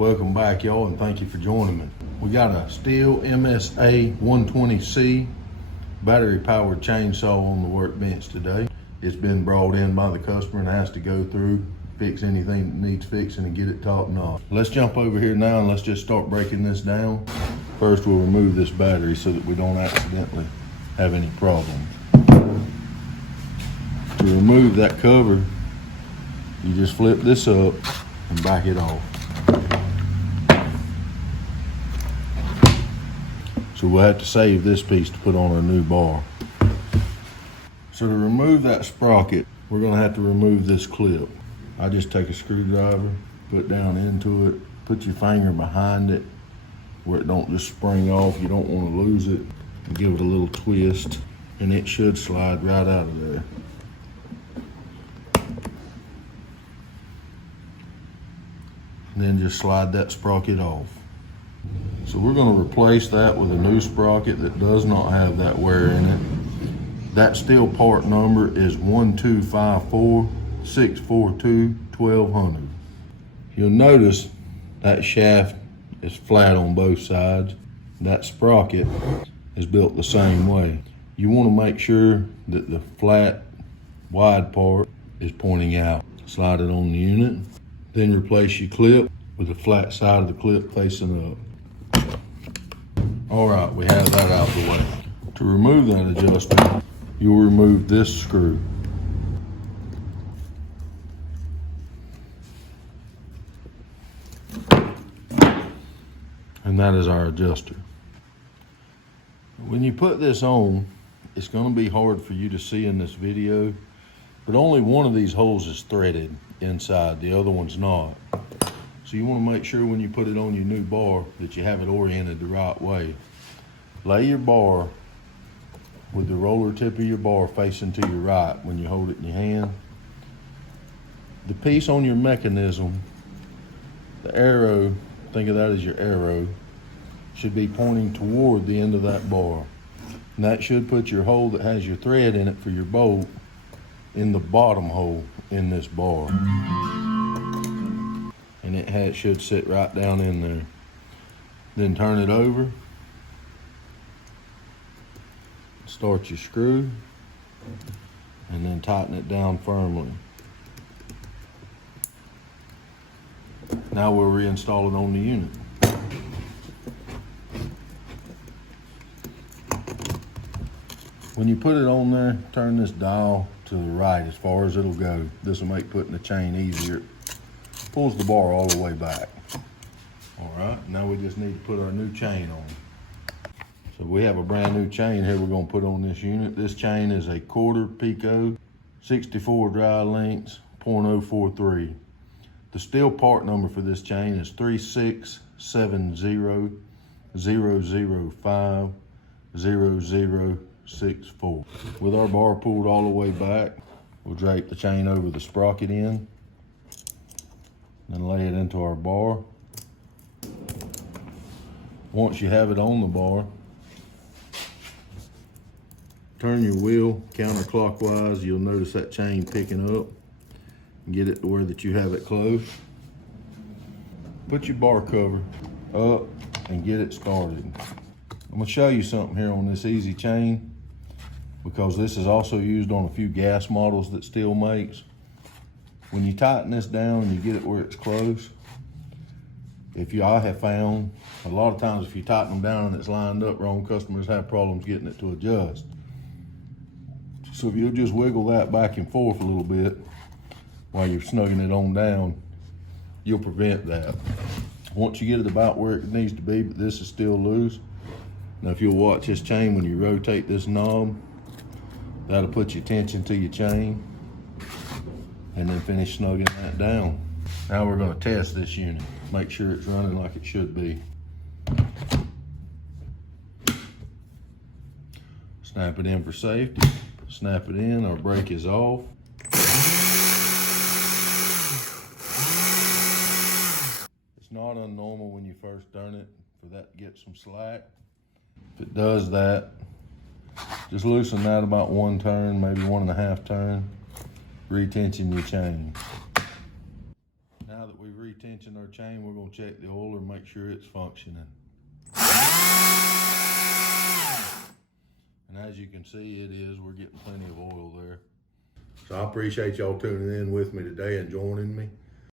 Welcome back, y'all, and thank you for joining me. We got a Stihl MSA-120C battery-powered chainsaw on the workbench today. It's been brought in by the customer and has to go through, fix anything that needs fixing and get it top notch. Let's jump over here now and let's just start breaking this down. First, we'll remove this battery so that we don't accidentally have any problems. To remove that cover, you just flip this up and back it off. So we'll have to save this piece to put on our new bar. So to remove that sprocket, we're gonna have to remove this clip. I just take a screwdriver, put down into it, put your finger behind it where it don't just spring off. You don't wanna lose it. And give it a little twist and it should slide right out of there. And then just slide that sprocket off. So we're going to replace that with a new sprocket that does not have that wear in it. That Stihl part number is 1254-642-1200. You'll notice that shaft is flat on both sides. That sprocket is built the same way. You want to make sure that the flat, wide part is pointing out. Slide it on the unit, then replace your clip with the flat side of the clip facing up. All right, we have that out of the way. To remove that adjustment, you'll remove this screw. And that is our adjuster. When you put this on, it's gonna be hard for you to see in this video, but only one of these holes is threaded inside, the other one's not. So you wanna make sure when you put it on your new bar that you have it oriented the right way. Lay your bar with the roller tip of your bar facing to your right when you hold it in your hand. The piece on your mechanism, the arrow, think of that as your arrow, should be pointing toward the end of that bar. And that should put your hole that has your thread in it for your bolt in the bottom hole in this bar. And it should sit right down in there. Then turn it over. Start your screw. And then tighten it down firmly. Now we'll reinstall it on the unit. When you put it on there, turn this dial to the right as far as it'll go. This will make putting the chain easier. Pulls the bar all the way back. All right, now we just need to put our new chain on. So we have a brand new chain here we're gonna put on this unit. This chain is a 1/4 pico, 64 dry links, 0.043. The Stihl part number for this chain is 3670-005-0064. With our bar pulled all the way back, we'll drape the chain over the sprocket end, then lay it into our bar. Once you have it on the bar, turn your wheel counterclockwise. You'll notice that chain picking up and get it to where that you have it close. Put your bar cover up and get it started. I'm gonna show you something here on this easy chain because this is also used on a few gas models that Stihl makes. When you tighten this down and you get it where it's close, I have found a lot of times if you tighten them down and it's lined up wrong, customers have problems getting it to adjust. So if you'll just wiggle that back and forth a little bit while you're snugging it on down, you'll prevent that. Once you get it about where it needs to be, but this is still loose. Now if you'll watch this chain, when you rotate this knob, that'll put your tension to your chain and then finish snugging that down. Now we're gonna test this unit, make sure it's running like it should be. Snap it in for safety. Snap it in, our brake is off. It's not unnormal when you first turn it for that to get some slack. If it does that, just loosen that about 1 turn, maybe 1.5 turn, retension your chain. Now Now that we've retensioned our chain, we're gonna check the oiler and make sure it's functioning. And as you can see, it is. We're getting plenty of oil there. So I appreciate y'all tuning in with me today and joining me.